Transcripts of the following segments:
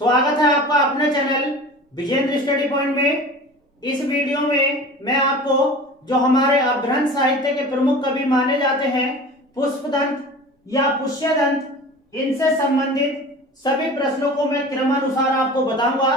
स्वागत है आपका अपने चैनल विजेंद्र स्टडी पॉइंट में। इस वीडियो में मैं आपको जो हमारे अपभ्रंश साहित्य के प्रमुख कवि माने जाते हैं पुष्पदंत या पुष्यदंत, इनसे संबंधित सभी प्रश्नों को मैं क्रमानुसार आपको बताऊंगा।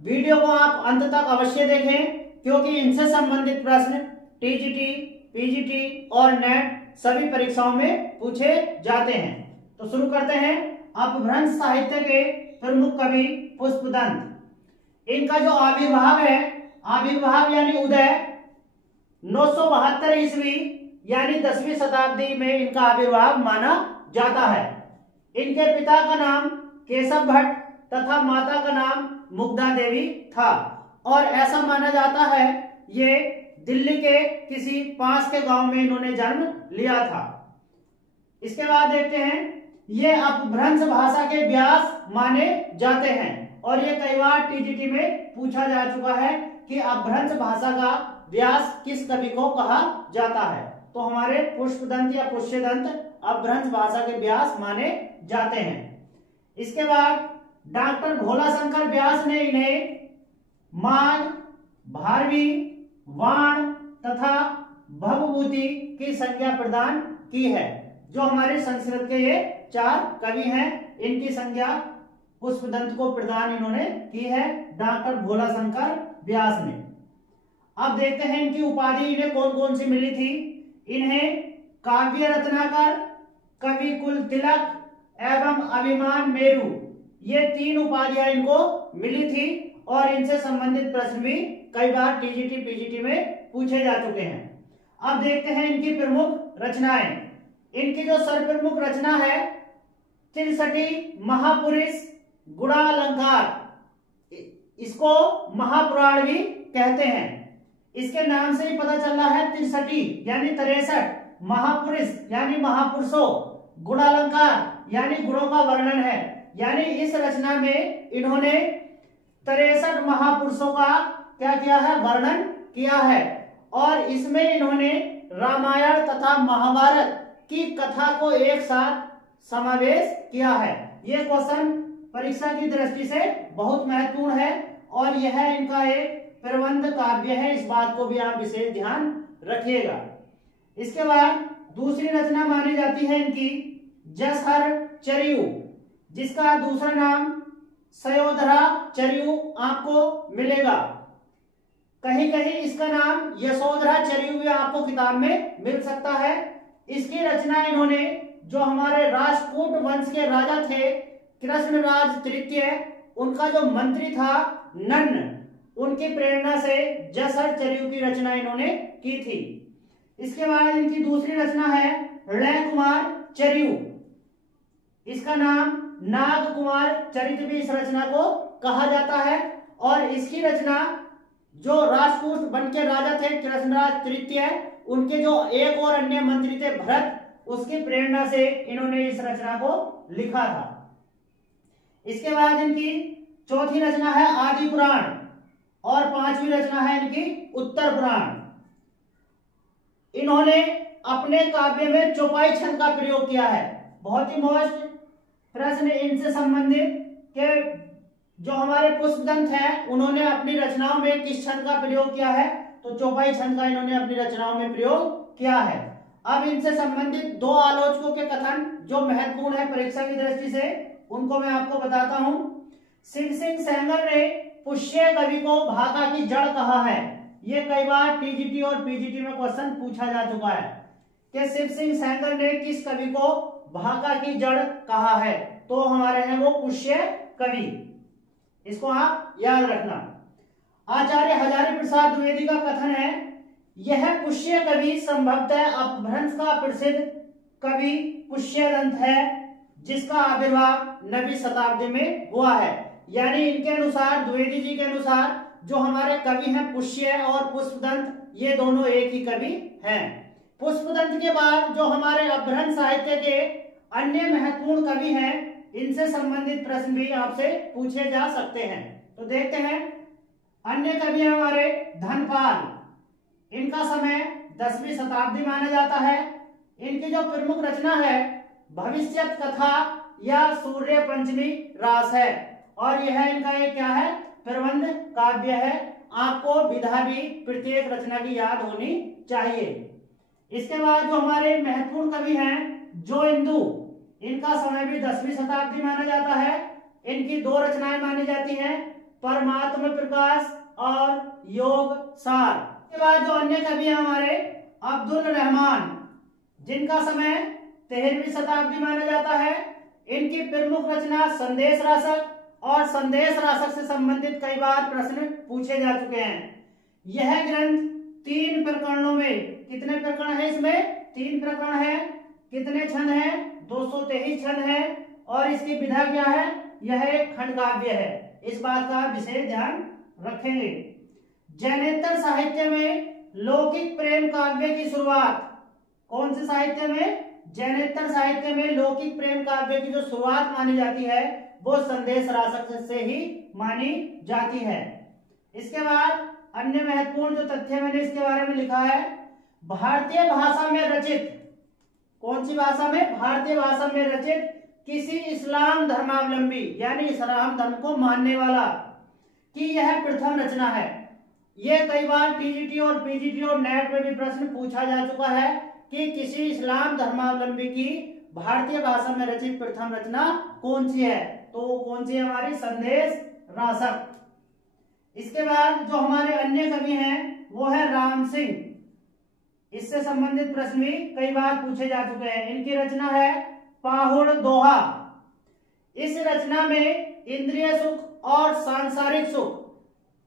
वीडियो को आप अंत तक अवश्य देखें क्योंकि इनसे संबंधित प्रश्न टीजीटी, पीजीटी और नेट सभी परीक्षाओं में पूछे जाते हैं। तो शुरू करते हैं। अपभ्रंश साहित्य के प्रमुख कवि पुष्पदंत। इनका जो आविर्भाव है, आविर्भाव यानी उदय 972 ईस्वी यानी 10वीं शताब्दी में इनका आविर्भाव माना जाता है। इनके पिता का नाम केशव भट्ट तथा माता का नाम मुग्धा देवी था और ऐसा माना जाता है ये दिल्ली के किसी पास के गांव में इन्होंने जन्म लिया था। इसके बाद देखते हैं, ये अपभ्रंश भाषा के व्यास माने जाते हैं और ये कई बार टीजीटी में पूछा जा चुका है कि अपभ्रंश भाषा का व्यास किस कवि को कहा जाता है। तो हमारे पुष्पदंत या पुष्यदंत अपभ्रंश भाषा के व्यास माने जाते हैं। इसके बाद डॉक्टर भोलाशंकर व्यास ने इन्हें मान, भारवी, वाण तथा भवभूति की संज्ञा प्रदान की है। जो हमारे संस्कृत के ये 4 कवि हैं, इनकी संज्ञा पुष्पदंत को प्रदान इन्होंने की है डॉक्टर भोलाशंकर व्यास ने। अब देखते हैं इनकी उपाधि इन्हें कौन कौन सी मिली थी। इन्हें काव्य रत्नाकर, कवि कुल तिलक एवं अभिमान मेरु, ये 3 उपाधियां इनको मिली थी और इनसे संबंधित प्रश्न भी कई बार टीजीटी, पीजीटी में पूछे जा चुके हैं। अब देखते हैं इनकी प्रमुख रचनाएं। इनकी जो सर्वप्रमुख रचना है त्रिशटी महापुरुष गुणालंकार, इसको महापुराण भी कहते हैं। इसके नाम से ही पता चल रहा है त्रिशटी यानी 63, महापुरुष यानी महापुरुषों, गुणालंकार यानी गुणों का वर्णन है। यानी इस रचना में इन्होंने 63 महापुरुषों का क्या किया है, वर्णन किया है और इसमें इन्होंने रामायण तथा महाभारत की कथा को एक साथ समावेश किया है। यह क्वेश्चन परीक्षा की दृष्टि से बहुत महत्वपूर्ण है और यह इनका एक प्रबंध काव्य है, इस बात को भी आप विशेष ध्यान रखिएगा। इसके बाद दूसरी रचना मानी जाती है इनकी जसहर चरियु, जिसका दूसरा नाम सयोधरा चरियु आपको मिलेगा। कहीं कहीं इसका नाम यशोधरा चरियु भी आपको किताब में मिल सकता है। इसकी रचना इन्होंने जो हमारे राष्ट्रकूट वंश के राजा थे कृष्णराज तृतीय, उनका जो मंत्री था नन्न, उनकी प्रेरणा से जसहर चरियु की रचना इन्होंने की थी। इसके बाद इनकी दूसरी रचना है लय कुमार चरियु, इसका नाम नाग कुमार चरित भी इस रचना को कहा जाता है और इसकी रचना जो राष्ट्रकूट वन के राजा थे कृष्णराज तृतीय, उनके जो एक और अन्य मंत्री थे भरत, उसकी प्रेरणा से इन्होंने इस रचना को लिखा था। इसके बाद इनकी चौथी रचना है आदि पुराण और 5वीं रचना है इनकी उत्तर पुराण। इन्होंने अपने काव्य में चौपाई छंद का प्रयोग किया है। बहुत ही मोस्ट प्रश्न इनसे संबंधित के जो हमारे पुष्पदंत है उन्होंने अपनी रचनाओं में किस छंद का प्रयोग किया है, तो चौपाई छंद का इन्होंने अपनी रचनाओं में प्रयोग किया है। अब इनसे संबंधित 2 आलोचकों के कथन जो महत्वपूर्ण है परीक्षा की दृष्टि से, उनको मैं आपको बताता हूं। शिव सिंह सेंगर ने पुष्य कवि को भाका की जड़ कहा है। ये कई बार टीजीटी और पीजीटी में क्वेश्चन पूछा जा चुका है कि शिव सिंह सेंगर ने किस कवि को भाका की जड़ कहा है, तो हमारे हैं वो पुष्य कवि। इसको आप याद रखना। आचार्य हजारी प्रसाद द्विवेदी का कथन है, यह पुष्य कवि संभवतः अपभ्रंश का प्रसिद्ध कवि पुष्यदंत है जिसका आविर्भाव 9वीं शताब्दी में हुआ है। यानी इनके अनुसार, द्विवेदी जी के अनुसार, जो हमारे कवि हैं पुष्य और पुष्पदंत, ये दोनों एक ही कवि हैं। पुष्पदंत के बाद जो हमारे अपभ्रंश साहित्य के अन्य महत्वपूर्ण कवि हैं, इनसे संबंधित प्रश्न भी आपसे पूछे जा सकते हैं। तो देखते हैं, अन्य कवि हमारे धनपाल, इनका समय 10वीं शताब्दी माना जाता है। इनकी जो प्रमुख रचना है भविष्यत कथा या सूर्य पंचमी रास है और यह इनका एक क्या है, प्रबंध काव्य है। आपको विधा भी प्रत्येक रचना की याद होनी चाहिए। इसके बाद जो हमारे महत्वपूर्ण कवि हैं जो इंदु, इनका समय भी 10वीं शताब्दी माना जाता है। इनकी 2 रचनाएं मानी जाती हैं, परमात्म प्रकाश और योग सार। इसके बाद जो अन्य कवि हैं हमारे अब्दुल रहमान, जिनका समय 13वीं शताब्दी माना जाता है। इनकी प्रमुख रचना संदेश रासक, और संदेश रासक से संबंधित कई बार प्रश्न पूछे जा चुके हैं। यह ग्रंथ 3 प्रकरणों में, कितने प्रकरण है इसमें, 3 प्रकरण है। कितने छंद हैं, 223 छंद है। और इसकी विधा क्या है, यह एक खंड काव्य है। इस बात का विशेष ध्यान रखेंगे। जैनेतर साहित्य में लौकिक प्रेम काव्य की शुरुआत, कौन से साहित्य में, जैनेतर साहित्य में लौकिक प्रेम काव्य की जो शुरुआत मानी जाती है वो संदेश रासक से ही मानी जाती है। इसके बाद अन्य महत्वपूर्ण जो तथ्य मैंने इसके बारे में लिखा है, भारतीय भाषा में रचित, कौन सी भाषा में, भारतीय भाषा में रचित किसी इस्लाम धर्मावलंबी यानी इस्लाम धर्म को मानने वाला की यह प्रथम रचना है। यह कई बार टीजीटी और पीजीटी और नेट में भी प्रश्न पूछा जा चुका है कि किसी इस्लाम धर्मावलंबी की भारतीय भाषा में रचित प्रथम रचना कौन सी है, तो वो कौन सी है, हमारी संदेश रासक। इसके बाद जो हमारे अन्य कवि हैं वो है राम सिंह। इससे संबंधित प्रश्न भी कई बार पूछे जा चुके हैं। इनकी रचना है पाहुड़ दोहा। इस रचना में इंद्रिय सुख और सांसारिक सुख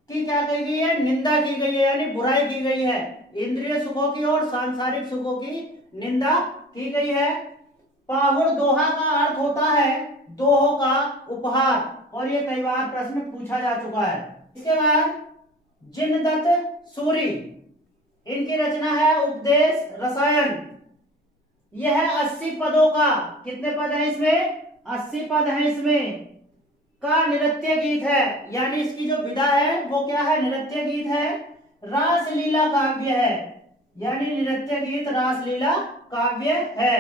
की क्या कही गई है, निंदा की गई है, यानी बुराई की गई है। इंद्रिय सुखों की और सांसारिक सुखों की निंदा की गई है। पाहुड़ दोहा का अर्थ होता है दोहों का उपहार, और ये कई बार प्रश्न पूछा जा चुका है। इसके बाद जिनदत्त सूरी, इनकी रचना है उपदेश रसायन। यह 80 पदों का, कितने पद हैं इसमें, 80 पद हैं इसमें, का नृत्य गीत है। यानी इसकी जो विधा है वो क्या है, नृत्य गीत है। रासलीला काव्य है, यानी नृत्य गीत रासलीला काव्य है।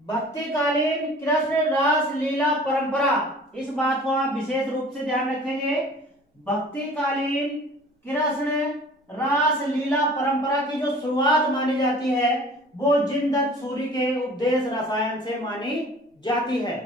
भक्तिकालीन कृष्ण रासलीला परंपरा, इस बात को आप विशेष रूप से ध्यान रखेंगे। भक्तिकालीन कृष्ण रासलीला परंपरा की जो शुरुआत मानी जाती है वो जिनदत्त सूरी के उपदेश रसायन से मानी जाती है।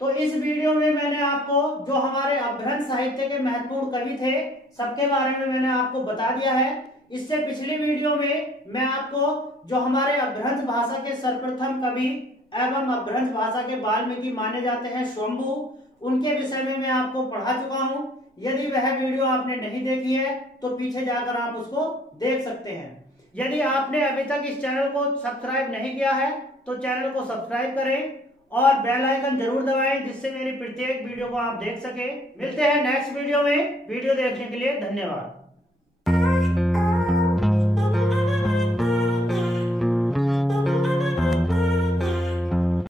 तो इस वीडियो में मैंने आपको जो हमारे अपभ्रंश साहित्य के महत्वपूर्ण कवि थे सबके बारे में मैंने आपको बता दिया है। इससे पिछली वीडियो में मैं आपको जो हमारे अपभ्रंश भाषा के सर्वप्रथम कवि एवं अपभ्रंश भाषा के वाल्मीकि माने जाते हैं स्वयंभू, उनके विषय में मैं आपको पढ़ा चुका हूं। यदि वह वीडियो आपने नहीं देखी है तो पीछे जाकर आप उसको देख सकते हैं। यदि आपने अभी तक इस चैनल को सब्सक्राइब नहीं किया है तो चैनल को सब्सक्राइब करें और बेल आइकन जरूर दबाएं, जिससे मेरी प्रत्येक वीडियो को आप देख सके। मिलते हैं नेक्स्ट वीडियो में। वीडियो देखने के लिए धन्यवाद।